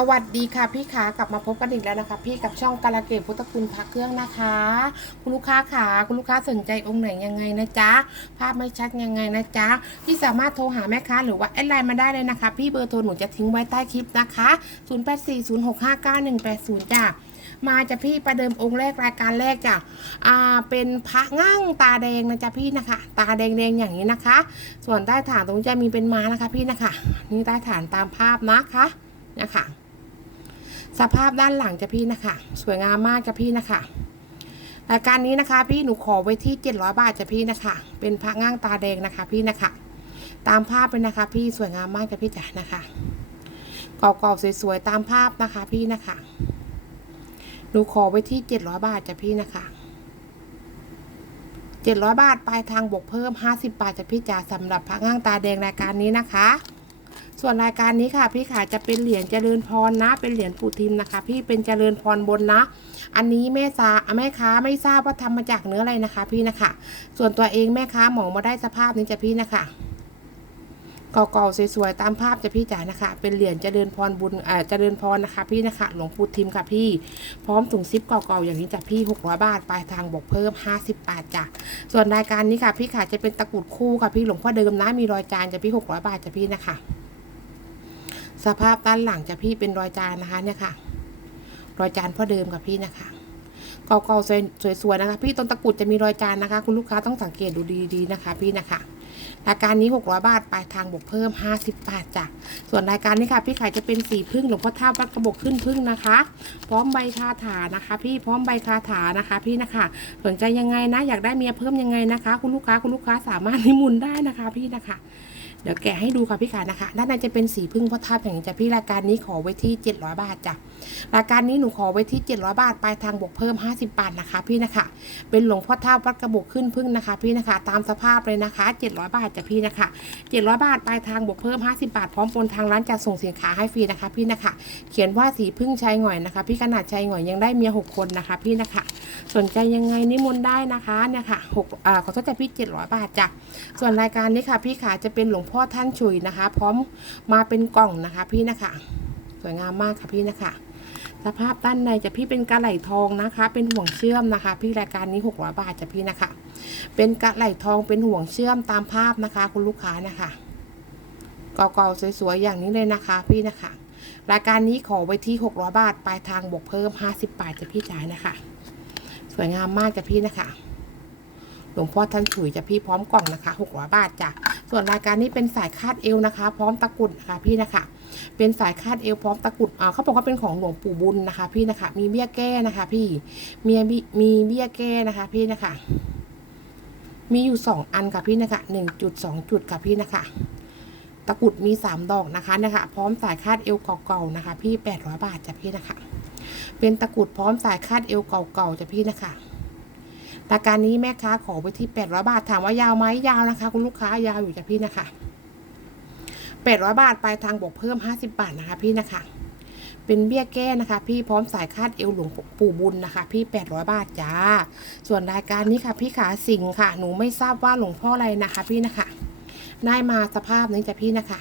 สวัสดีค่ะพี่ขากลับมาพบกันอีกแล้วนะคะ พี่กับช่องกาลเกตพุทธคุณพักเครื่องนะคะ คุณลูกค้าขาคุณลูกค้าสนใจองค์ไหนยังไงนะจ๊ะภาพไม่ชัดยังไงนะจ๊ะที่สามารถโทรหาแม่ค้าหรือว่าแอดไลน์มาได้เลยนะคะ พี่เบอร์โทรหนูจะทิ้งไว้ใต้คลิปนะคะ 0840659180จ้ะมาจะพี่ประเดิมองค์แรกรายการแรกจ้ะอ่าเป็นพระง่างตาแดงนะจ๊ะพี่นะคะ ตาแดงๆอย่างนี้นะคะ ส่วนใต้ฐานตรงจะมีเป็นม้านะคะพี่นะคะ นี่ใต้ฐานตามภาพนะคะนะคะ สภาพด้านหลังจะพี่นะคะ สวยงามมากจะพี่นะคะรายการนี้นะคะพี่หนูขอไว้ที่ 700 บาทจะพี่นะคะ เป็นพระง่างตาแดงนะคะ พี่นะคะ ตามภาพเป็นะคะ พี่สวยงามมากจะพี่จ๋านะคะเก่าๆสวยๆตามภาพนะคะ พี่นะคะหนูขอไว้ที่ 700 บาทจะพี่นะคะ700 บาทปลายทางบวกเพิ่ม 50 บาทจะพี่จ๋าสำหรับพระง่างตาแดงรายการนี้นะคะ ส่วนรายการนี้ค่ะ พี่ขาจะเป็นเหรียญเจริญพรนะ เป็นเหรียญปู่ทิมนะคะ พี่เป็นเจริญพรบนนะ อันนี้แม่ซาแม่ค้าไม่ทราบว่าทำมาจากเนื้ออะไรนะคะ พี่นะคะ ส่วนตัวเองแม่ค้าหมองมาได้สภาพนี้จะพี่นะคะเก่าๆสวยๆตามภาพจะพี่จ๋านะคะ เป็นเหรียญเจริญพรบุญเอ่อเจริญพรนะคะ พี่นะคะ หลวงปู่ทิมค่ะพี่ พร้อมถุงซิปเก่าๆอย่างนี้จ้ะพี่600บาทปลายทางบอกเพิ่ม 50 บาทจ้ะส่วนรายการนี้ค่ะ พี่ขาจะเป็นตะกรุดคู่ค่ะพี่หลวงพ่อเดิมนะมีรอยจานจะพี่600บาทจะพี่นะคะ สภาพด้านหลังจะพี่เป็นรอยจานนะคะเนี่ยค่ะ รอยจานพ่อเดิมกับพี่นะคะเก่าๆสวยๆนะคะ พี่ต้นตะกุดจะมีรอยจานนะคะ คุณลูกค้าต้องสังเกตดูดีๆนะคะ พี่นะคะรายการนี้ 600 บาทปลายทางบวกเพิ่ม 50 บาทจ้ะ ส่วนรายการนี้ค่ะ พี่ขายจะเป็นสีพึ่งหลวงพ่อท่าวัดกระบอกขึ้นพึ่งนะคะ พร้อมใบคาถานะคะ พี่พร้อมใบคาถานะคะ พี่นะคะ สนใจยังไงนะ อยากได้เมียเพิ่มยังไงนะคะ คุณลูกค้าคุณลูกค้าสามารถนิมนต์ได้นะคะ พี่นะคะ เดี๋ยวแกะให้ดูค่ะพี่ขานะคะ ด้านในจะเป็นสีพึ่งพ่อทับอย่างนี้จ้ะพี่ราการนี้ขอไว้ที่ 700 บาทจ้ะ รายการนี้หนูขอไว้ที่ 700 บาทปลายทางบวกเพิ่ม 50 บาทนะคะพี่นะคะ เป็นหลวงพ่อทับวัดกระบอกขึ้นพึ่งนะคะ พี่นะคะ ตามสภาพเลยนะคะ 700 บาทจ้ะพี่นะคะ 700 บาทปลายทางบวกเพิ่ม 50 บาท พร้อมปนทางร้านจัดส่งสินค้าให้ฟรีนะคะ พี่นะคะ เขียนว่าสีพึ่งชายหง่อยนะคะ พี่ขนาดชายหง่อยยังได้เมียหกคนนะคะ พี่นะคะ สนใจยังไงนิมนต์ได้นะคะเนี่ยค่ะหกอ่าขอโทษจ้ะพี่ 700 บาทจ้ะส่วนรายการนี้ค่ะ พี่ขาจะเป็นหลวงพ่อท่านฉุยนะคะ พร้อมมาเป็นกล่องนะคะ พี่นะคะ สวยงามมากค่ะพี่นะคะ สภาพด้านในจะพี่เป็นกระไหลทองนะคะ เป็นห่วงเชื่อมนะคะ พี่รายการนี้600บาทจะพี่นะคะ เป็นกระไหลทองเป็นห่วงเชื่อมตามภาพนะคะ คุณลูกค้านะคะเก่าๆสวยๆอย่างนี้เลยนะคะ พี่นะคะ รายการนี้ขอไว้ที่600บาทปลายทางบวกเพิ่ม50บาทจะพี่จ่ายนะคะ สวยงามมากจะพี่นะคะ หลวงพ่อท่านฉุยจะพี่พร้อมกล่องนะคะ600บาทจ้ะส่วนรายการนี้เป็นสายคาดเอวนะคะ พร้อมตะกรุดนะคะพี่นะคะ เป็นสายคาดเอวพร้อมตะกรุดอ่าเขาบอกว่าเป็นของหลวงปู่บุญนะคะ พี่นะคะ มีเบี้ยแก้นะคะ พี่มีมีเบี้ยแก้นะคะ พี่นะคะ มีอยู่สองอันค่ะพี่นะคะหนึ่งจุดสองจุดค่ะพี่นะคะตะกรุดมีสามดอกนะคะนะคะ พร้อมสายคาดเอวเก่าๆนะคะ พี่แปดร้อยบาทจ้ะพี่นะคะ เป็นตะกรุดพร้อมสายคาดเอวเก่าๆจ้ะพี่นะคะ รายการนี้แม่ค้าขอไปที่800บาทถามว่ายาวไหมยาวนะคะ คุณลูกค้ายาวอยู่จ้ะพี่นะคะ800บาทปลายทางบวกเพิ่ม50บาทนะคะ พี่นะคะ เป็นเบี้ยแก้นะคะ พี่พร้อมสายคาดเอวหลวงปู่บุญนะคะ พี่800บาทจ้า ส่วนรายการนี้ค่ะ พี่ขาสิงค่ะ หนูไม่ทราบว่าหลวงพ่ออะไรนะคะ พี่นะคะ ได้มาสภาพนี้จ้ะพี่นะคะ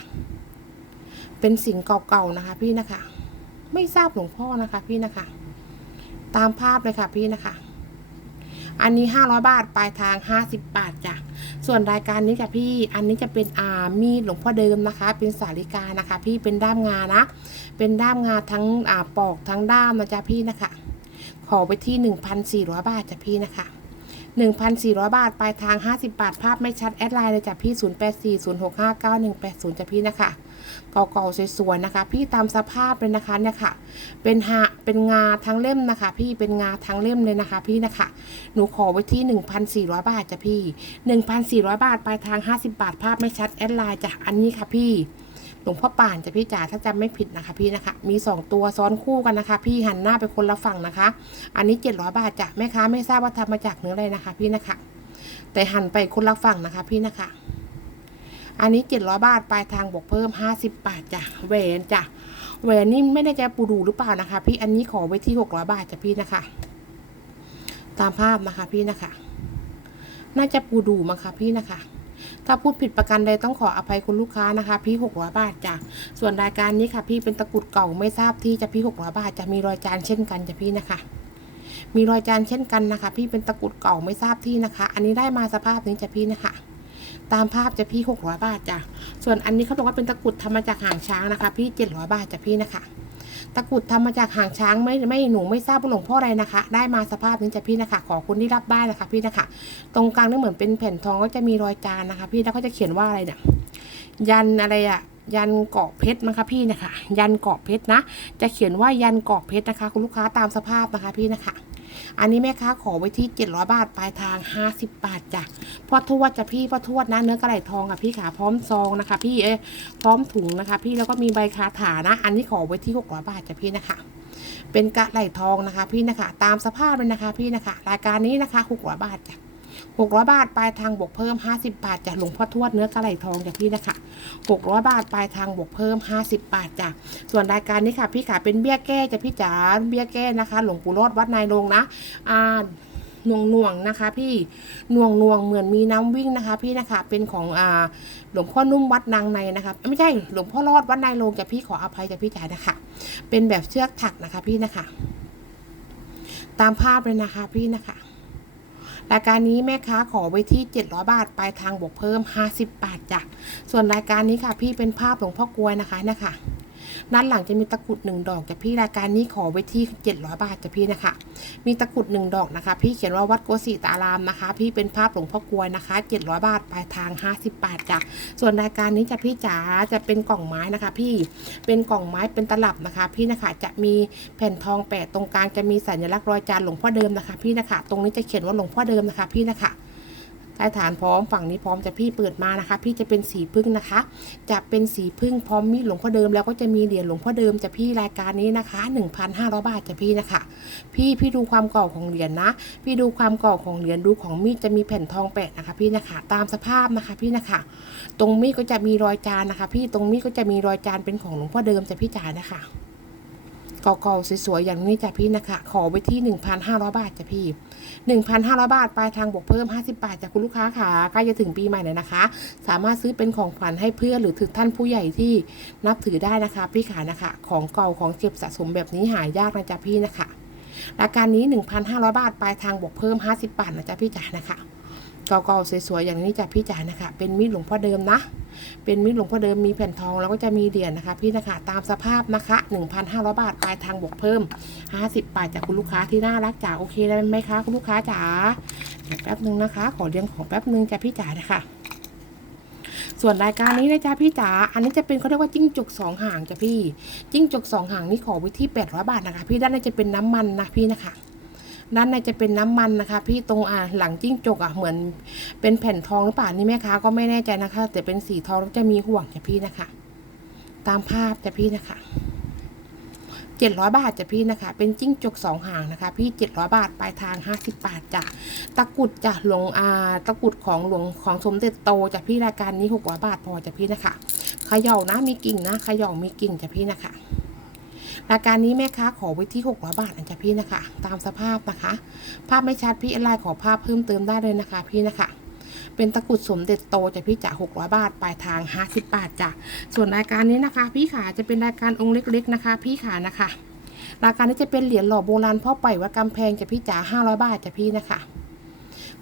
เป็นสิงเก่าๆนะคะ พี่นะคะ ไม่ทราบหลวงพ่อนะคะ พี่นะคะ ตามภาพเลยค่ะ พี่นะคะ อันนี้ 500 บาท ปลายทาง 50 บาทจ้ะ ส่วนรายการนี้จ้ะพี่ อันนี้จะเป็นอามีดหลวงพ่อเดิมนะคะ เป็นสาลิกานะคะ พี่เป็นด้ามงานะ เป็นด้ามงาทั้งอ่าปอกทั้งด้ามนะจ๊ะพี่นะคะ ขอไปที่ 1,400 บาทจ้ะพี่นะคะ1,400 บาท ปลายทาง 50 บาท ภาพไม่ชัด แอดไลน์เลยจ้ะพี่ 0840659180จ้ะพี่นะคะ เก่าๆสวยๆนะคะ พี่ตามสภาพเลยนะคะเนี่ยค่ะ เป็นหาเป็นงาทั้งเล่มนะคะ พี่เป็นงาทั้งเล่มเลยนะคะ พี่นะคะ หนูขอไว้ที่ 1,400 บาทจ้ะพี่ 1,400 บาทปลายทาง 50 บาท ภาพไม่ชัดแอดไลน์จ้ะอันนี้ค่ะพี่หลวงพ่อป่านจะพี่จ๋าถ้าจำไม่ผิดนะคะพี่นะคะ มี 2 ตัวซ้อนคู่กันนะคะ พี่หันหน้าไปคนละฝั่งนะคะ อันนี้ 700 บาทจ้ะแม่ค้าไม่ทราบว่าทำมาจากเนื้ออะไรนะคะ พี่นะคะ แต่หันไปคนละฝั่งนะคะ พี่นะคะ อันนี้ 700 บาท ปลายทางบวกเพิ่ม 50 บาทจ้ะแหวนจ้ะแหวนนี่ไม่ได้จะปูดูหรือเปล่านะคะ พี่อันนี้ขอไว้ที่ 600 บาทจ้ะพี่นะคะ ตามภาพนะคะพี่นะคะ น่าจะปูดูมั้งคะพี่นะคะถ้าพูดผิดประกันใดต้องขออภัยคุณลูกค้านะคะ พี่หกร้อยบาทจ้ะส่วนรายการนี้ค่ะ พี่เป็นตะกรุดเก่าไม่ทราบที่จะพี่หกร้อยบาทจะมีรอยจานเช่นกันจ้ะพี่นะคะ มีรอยจานเช่นกันนะคะ พี่เป็นตะกรุดเก่าไม่ทราบที่นะคะ อันนี้ได้มาสภาพนี้จ้ะพี่นะคะ ตามภาพจะพี่หกร้อยบาทจ้ะ ส่วนอันนี้เขาบอกว่าเป็นตะกุดทำมาจากหางช้างนะคะ พี่เจ็ดร้อยบาทจ้ะพี่นะคะ ตะกุดทำมาจากหางช้างไม่ไม่หนูไม่ทราบว่าหลวงพ่ออะไรนะคะ ได้มาสภาพนี้จ้ะพี่นะคะ ขอคุณที่รับได้นะคะ พี่นะคะ ตรงกลางนี่เหมือนเป็นแผ่นทองก็จะมีรอยจานนะคะ พี่แล้วก็จะเขียนว่าอะไรเนี่ย ยันอะไรอะยันเกาะเพชรนะคะพี่นะคะ ยันเกาะเพชรนะ จะเขียนว่ายันเกาะเพชรนะคะ คุณลูกค้าตามสภาพนะคะพี่นะคะ อันนี้แม่ค้าขอไว้ที่ 700 บาทปลายทาง 50 บาทจ้ะพ่อทวดจะพี่พ่อทวดนะเนื้อกระไหลทองค่ะพี่ขาพร้อมซองนะคะ พี่เอ้พร้อมถุงนะคะ พี่แล้วก็มีใบคาถานะ อันนี้ขอไว้ที่ 600 บาทจ้ะพี่นะคะเป็นกระไหลทองนะคะ พี่นะคะ ตามสภาพเลยนะคะ พี่นะคะ รายการนี้นะคะ600บาทจ้ะ 600 บาทปลายทางบวกเพิ่ม 50 บาทจ้ะหลวงพ่อทวดเนื้อกระไหลทองจ้ะพี่นะคะ600 บาทปลายทางบวกเพิ่ม 50 บาทจ้ะส่วนรายการนี้ค่ะ พี่ขาเป็นเบี้ยแก้จะพี่จ๋าเบี้ยแก้นะคะ หลวงปู่รอดวัดนายโรงนะอ่าหน่วงหน่วงๆนะคะ พี่หน่วงหน่วงๆเหมือนมีน้ำวิ่งนะคะ พี่นะคะเป็นของอ่าหลวงพ่อนุ่มวัดนางในนะคะไม่ใช่หลวงพ่อรอดวัดนายโรงจะพี่ขออภัยจะพี่จ๋านะคะ เป็นแบบเชือกถักนะคะ พี่นะคะ ตามภาพเลยนะคะ พี่นะคะ รายการนี้แม่ค้าขอไว้ที่ 700 บาทปลายทางบวกเพิ่ม 50 บาทจ้ะส่วนรายการนี้ค่ะพี่เป็นภาพหลวงพ่อกลวยนะคะนะคะ ด้านหลังจะมีตะกรุดหนึ่งดอกจะพี่รายการนี้ขอไว้ที่ 700 บาทจะพี่นะคะ มีตะกรุดหนึ่งดอกนะคะ พี่เขียนว่าวัดโกสิตารามนะคะ พี่เป็นภาพหลวงพ่อกลวยนะคะ 700 บาทปลายทาง 50 บาทจ้ะส่วนรายการนี้จะพี่จ๋าจะเป็นกล่องไม้นะคะ พี่เป็นกล่องไม้เป็นตลับนะคะ พี่นะคะจะมีแผ่นทองแปะตรงกลางจะมีสัญลักษณ์รอยจานหลวงพ่อเดิมนะคะ พี่นะคะ ตรงนี้จะเขียนว่าหลวงพ่อเดิมนะคะ พี่นะคะ ใต้ฐานพร้อมฝั่งนี้พร้อมจะพี่เปิดมานะคะ พี่จะเป็นสีพึ่งนะคะ จะเป็นสีพึ่งพร้อมมีหลวงพ่อเดิมแล้วก็จะมีเหรียญหลวงพ่อเดิมจะพี่รายการนี้นะคะ 1,500 บาทจะพี่นะคะ พี่พี่ดูความเก่าของเหรียญนะ พี่ดูความเก่าของเหรียญดูของมีดจะมีแผ่นทองแปะนะคะ พี่นะคะ ตามสภาพนะคะพี่นะคะ ตรงมีดก็จะมีรอยจานนะคะ พี่ตรงมีดก็จะมีรอยจานเป็นของหลวงพ่อเดิมจะพี่จ๋านะคะเก่าๆสวยๆอย่างนี้จ้ะพี่นะคะ ขอไว้ที่ 1,500 บาทจ้ะพี่ 1,500 บาท ปลายทางบวกเพิ่ม 50 บาท จากคุณลูกค้าค่ะใกล้จะถึงปีใหม่แล้วนะคะ สามารถซื้อเป็นของขวัญให้เพื่อนหรือถึงท่านผู้ใหญ่ที่นับถือได้นะคะ พี่ขานะคะ ของเก่าของเก็บสะสมแบบนี้หายากนะจ๊ะพี่นะคะรายการนี้ 1,500 บาท ปลายทางบวกเพิ่ม 50 บาทนะจ๊ะพี่จ๋านะคะ เก่าๆสวยๆอย่างนี้จ้ะพี่จ๋านะคะ เป็นมีดหลวงพ่อเดิมนะ เป็นมีดหลวงพ่อเดิมมีแผ่นทองแล้วก็จะมีเหรียญนะคะ พี่นะคะตามสภาพนะคะ 1,500 บาทปลายทางบวกเพิ่ม 50 บาทจากคุณลูกค้าที่น่ารักจ๋าโอเคได้ไหมคะคุณลูกค้าจ๋าเดี๋ยวแป๊บนึงนะคะ ขอเรียงของแป๊บนึงจ้ะพี่จ๋านะคะส่วนรายการนี้นะจ๊ะพี่จ๋า อันนี้จะเป็นเขาเรียกว่าจิ้งจกสองหางจ้ะพี่ จิ้งจกสองหางนี่ขอไว้ที่800บาทนะคะ พี่ด้านในจะเป็นน้ำมันนะพี่นะคะ ด้านในจะเป็นน้ำมันนะคะ พี่ตรงอ่าหลังจิ้งจกอะเหมือนเป็นแผ่นทองหรือเปล่านี่แม่ค้าก็ไม่แน่ใจนะคะ แต่เป็นสีทองจะมีห่วงจ้ะพี่นะคะ ตามภาพจ้ะพี่นะคะเจ็ดร้อยบาทจ้ะพี่นะคะ เป็นจิ้งจกสองหางนะคะ พี่เจ็ดร้อยบาทปลายทางห้าสิบบาทจ้ะตะกุดจ้ะหลวงอ่าตะกุดของหลวงของสมเด็จโตจ้ะพี่รายการนี้หกร้อยบาทพอจ้ะพี่นะคะเขย่านะมีกิ่งนะเขย่ามีกิ่งจ้ะพี่นะคะ รายการนี้แม่ค้าขอไว้ที่ 600 บาทนะจ๊ะพี่นะคะ ตามสภาพนะคะ ภาพไม่ชัดพี่อะไรขอภาพเพิ่มเติมได้เลยนะคะ พี่นะคะเป็นตะกรุดสมเด็จโตจะพี่จ๋า600 บาท ปลายทาง 50 บาทจ้ะ ส่วนรายการนี้นะคะ พี่ขาจะเป็นรายการองค์เล็ก ๆ นะคะ พี่ขานะคะ รายการนี้จะเป็นเหรียญหล่อโบราณพ่อไปวัดกำแพงจะพี่จ๋า500 บาทจะพี่นะคะ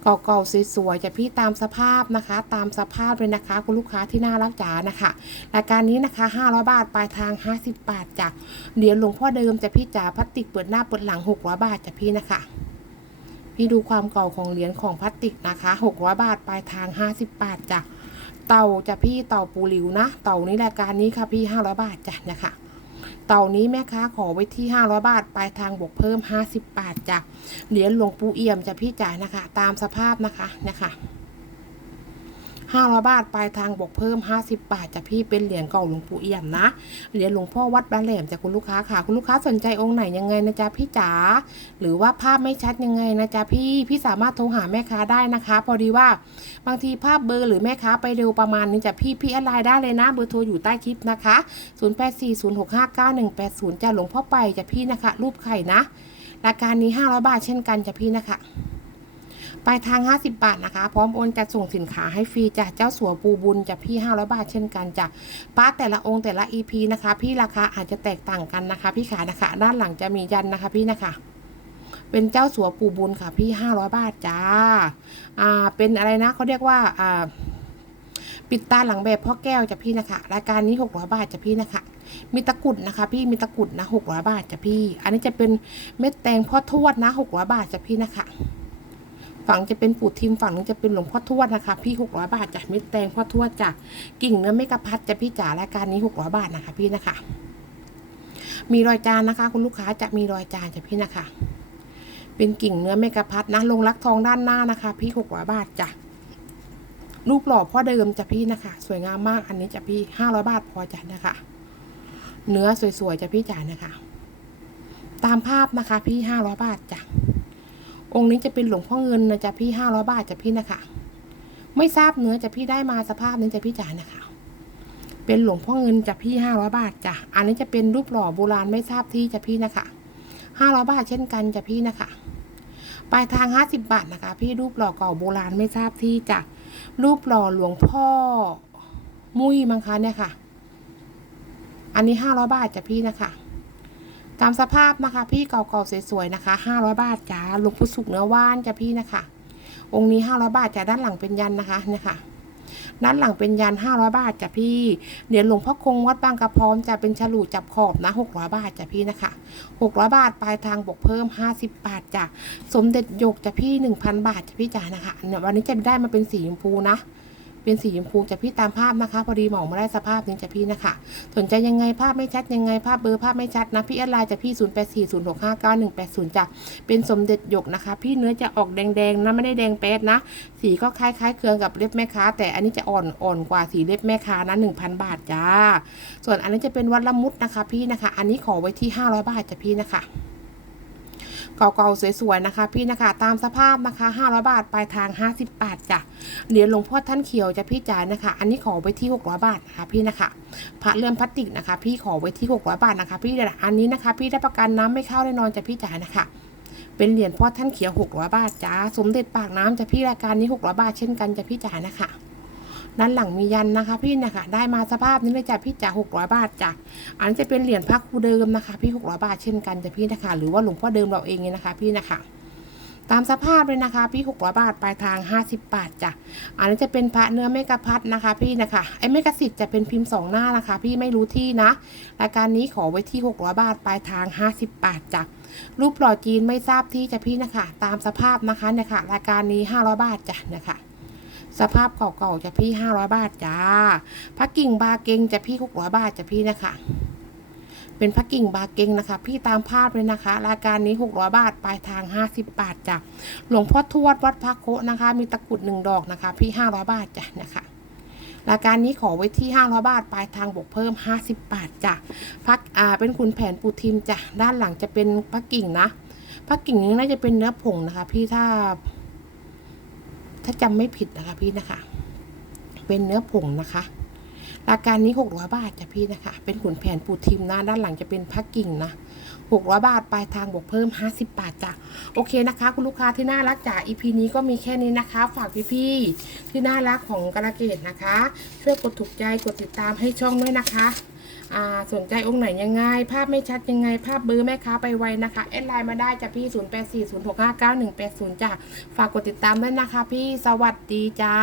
เก่าๆสวยๆจะพี่ตามสภาพนะคะ ตามสภาพเลยนะคะ คุณลูกค้าที่น่ารักจ๋านะคะรายการนี้นะคะ500บาทปลายทาง 50 บาทจ้ะเหรียญหลวงพ่อเดิมจะพี่จ๋าพลาสติกเปิดหน้าเปิดหลัง600บาทจะพี่นะคะ พี่ดูความเก่าของเหรียญของพลาสติกนะคะ600บาทปลายทาง 50 บาทจ้ะเต่าจะพี่เต่าปูหลิวนะ เต่านี้รายการนี้ค่ะพี่500บาทจ้ะนะคะ เต่านี้แม่ค้าขอไว้ที่ 500 บาท ปลายทางบวกเพิ่ม 50 บาทจ้ะเหรียญหลวงปู่เอี่ยมจะพี่จ๋านะคะ ตามสภาพนะคะนะคะ 500 บาทปลายทางบวกเพิ่ม 50 บาทจะพี่เป็นเหรียญเก่าหลวงปู่เอี่ยมนะเหรียญหลวงพ่อวัดบ้านแหลมจากคุณลูกค้าค่ะ คุณลูกค้าสนใจองค์ไหนยังไงนะจ๊ะพี่จ๋าหรือว่าภาพไม่ชัดยังไงนะจ๊ะพี่พี่สามารถโทรหาแม่ค้าได้นะคะ พอดีว่าบางทีภาพเบอร์หรือแม่ค้าไปเร็วประมาณนี้จะพี่พี่อะไรได้เลยนะเบอร์โทรอยู่ใต้คลิปนะคะ0840659180จะหลวงพ่อไปจะพี่นะคะ รูปไข่นะรายการนี้ 500 บาทเช่นกันจะพี่นะคะ ปลายทาง 50 บาทนะคะ พร้อมโอนจัดส่งสินค้าให้ฟรีจ้ะเจ้าสัวปูบุญจะพี่ 500 บาทเช่นกันจ้ะป้าแต่ละองค์แต่ละ EP นะคะ พี่ราคาอาจจะแตกต่างกันนะคะ พี่ขานะคะ ด้านหลังจะมียันนะคะพี่นะคะเป็นเจ้าสัวปูบุญค่ะ พี่ 500 บาทจ้า อ่า เป็นอะไรนะเขาเรียกว่าอ่าปิดตาหลังแบบพ่อแก้วจ้ะพี่นะคะ รายการนี้ 600 บาทจ้ะพี่นะคะ มีตะกุดนะคะ พี่มีตะกุดนะ 600 บาทจ้ะพี่ อันนี้จะเป็นเม็ดแตงพ่อทวดนะ 600 บาทจ้ะพี่นะคะ ฝั่งจะเป็นปู่ทิมฝั่งนึงจะเป็นหลวงพ่อทวดนะคะ พี่หกร้อยบาทจ้ะเม็ดแตงพ่อทวดจ้ะกิ่งเนื้อไม่กระพัดจะพี่จ๋ารายการนี้หกร้อยบาทนะคะ พี่นะคะ มีรอยจานนะคะ คุณลูกค้าจะมีรอยจานจ้ะพี่นะคะ เป็นกิ่งเนื้อไม่กระพัดนะลงรักทองด้านหน้านะคะ พี่หกร้อยบาทจ้ะรูปหล่อพ่อเดิมจ้ะพี่นะคะ สวยงามมากอันนี้จ้ะพี่ห้าร้อยบาทพอจ้ะนะคะ เนื้อสวยๆจ้ะพี่จ๋านะคะ ตามภาพนะคะ พี่ห้าร้อยบาทจ้ะ องค์นี้จะเป็นหลวงพ่อเงินนะจ๊ะพี่ห้าร้อยบาทจ้ะพี่นะคะ ไม่ทราบเนื้อจะพี่ได้มาสภาพนี้จะพี่จ๋านะคะ เป็นหลวงพ่อเงินจะพี่ห้าร้อยบาทจ้ะอันนี้จะเป็นรูปหล่อโบราณไม่ทราบที่จะพี่นะคะห้าร้อยบาทเช่นกันจะพี่นะคะปลายทางห้าสิบบาทนะคะ พี่รูปหล่อเก่าโบราณไม่ทราบที่จ้ะรูปหล่อหลวงพ่อ มุ้ยมังคะเนี่ยค่ะ อันนี้ห้าร้อยบาทจ้ะพี่นะคะ ตามสภาพนะคะ พี่เก่าๆสวยๆนะคะห้าร้อยบาทจ้าหลวงพุสุกเนื้อว่านจ้ะพี่นะคะ องค์นี้ห้าร้อยบาทจ้ะด้านหลังเป็นยันนะคะเนี่ยค่ะด้านหลังเป็นยันห้าร้อยบาทจ้ะพี่เดี๋ยวหลวงพ่อคงวัดบางกระพร้อมจะเป็นฉลูจับขอบนะหกร้อยบาทจ้ะพี่นะคะหกร้อยบาทปลายทางบวกเพิ่มห้าสิบบาทจ้ะสมเด็จยกจ้ะพี่หนึ่งพันบาทจ้ะพี่จ๋านะคะเนี่ยวันนี้จะได้มาเป็นสีชมพูนะ เป็นสีชมพูจะพี่ตามภาพนะคะ พอดีหมามาได้สภาพนี้จะพี่นะคะ สนใจยังไงภาพไม่ชัดยังไงภาพเบอร์ภาพไม่ชัดนะพี่แอดไลน์จะพี่ 0 8 4 0 6 5 9 1 8 0จ้ะเป็นสมเด็จหยกนะคะ พี่เนื้อจะออกแดงๆนะไม่ได้แดงแป๊ดนะ สีก็คล้ายๆเคืองกับเล็บแม่ค้า แต่อันนี้จะอ่อนอ่อนกว่าสีเล็บแม่ค้านะ1,000 บาทจ้า ส่วนอันนี้จะเป็นวัดละมุดนะคะ พี่นะคะ อันนี้ขอไว้ที่ 500 บาทจ้ะพี่นะคะ เก่าๆสวยๆนะคะ พี่นะคะตามสภาพนะคะ500บาทปลายทาง 50 บาทจ้ะเหรียญหลวงพ่อท่านเขียวจะพี่จ๋านะคะ อันนี้ขอไว้ที่ 600 บาทนะคะพี่นะคะพระเลื่อมพลาสติกนะคะ พี่ขอไว้ที่ 600 บาทนะคะ พี่เดี๋ยวอันนี้นะคะ พี่ได้ประกันน้ำไม่เข้าแน่นอนจะพี่จ๋านะคะเป็นเหรียญพ่อท่านเขียว600บาทจ้าสมเด็จปากน้ำจะพี่รายการนี้600บาทเช่นกันจะพี่จ๋านะคะ ด้านหลังมียันนะคะพี่เนะคะได้มาสภาพนี้เลยจ้ะพี่จ๋า600บาทจ้ะอันนี้จะเป็นเหรียญพระครูเดิมนะคะ พี่600บาทเช่นกันจ้ะพี่นะคะหรือว่าหลวงพ่อเดิมเราเองเนี่ยนะคะ พี่นะคะตามสภาพเลยนะคะพี่600บาทปลายทาง50บาทจ้ะอันนี้จะเป็นพระเนื้อเมกะพัดนะคะ พี่นะคะไอ้เมกะสิทธิ์จะเป็นพิมพ์สองหน้านะคะ พี่ไม่รู้ที่นะรายการนี้ขอไว้ที่600บาทปลายทาง50บาทจ้ะรูปหล่อจีนไม่ทราบที่จะพี่นะคะ ตามสภาพนะคะเนี่ยค่ะรายการนี้500บาทจ้ะเนี่ยค่ะ สภาพเก่าๆจะพี่500บาทจ้าพระกิ่งบาเกงจะพี่600บาทจะพี่นะคะ เป็นพระกิ่งบาเกงนะคะ พี่ตามภาพเลยนะคะ รายการนี้600บาทปลายทาง50บบาทจ้ะหลวงพ่อทวดวัดพระโคะนะคะ มีตะกรุดหนึ่งดอกนะคะ พี่500บาทจ้ะนะคะรายการนี้ขอไว้ที่500บาท ปลายทางบวกเพิ่ม 50 บาทจ้ะพักอ่าเป็นคุณแผนปูทิมจ้ะด้านหลังจะเป็นพระกิ่งนะพระกิ่งนี้น่าจะเป็นเนื้อผงนะคะ พี่ถ้า ถ้าจำไม่ผิดนะคะพี่นะคะ เป็นเนื้อผงนะคะรายกานี้หกร้อยบาทจ้ะพี่นะคะ เป็นขุนแผนปูทิมนะ ด้านหลังจะเป็นพักกิ่งนะหกร้อยบาท ปลายทางบวกเพิ่มห้าสิบบาทจ้ะ โอเคนะคะ คุณลูกค้าที่น่ารักจ้ะ EP นี้ก็มีแค่นี้นะคะ ฝากพี่ๆที่น่ารักของกระเกดนะคะ ช่วยกดถูกใจ กดติดตามให้ช่องด้วยนะคะ สนใจองค์ไหนยังไง ภาพไม่ชัดยังไง ภาพเบอร์แม่ค้าไปไวนะคะแอดไลน์มาได้จ้ะพี่ 0 8 4 0 6 5 9 1 8 0จ้ะฝากกดติดตามด้วยนะคะพี่สวัสดีจ้า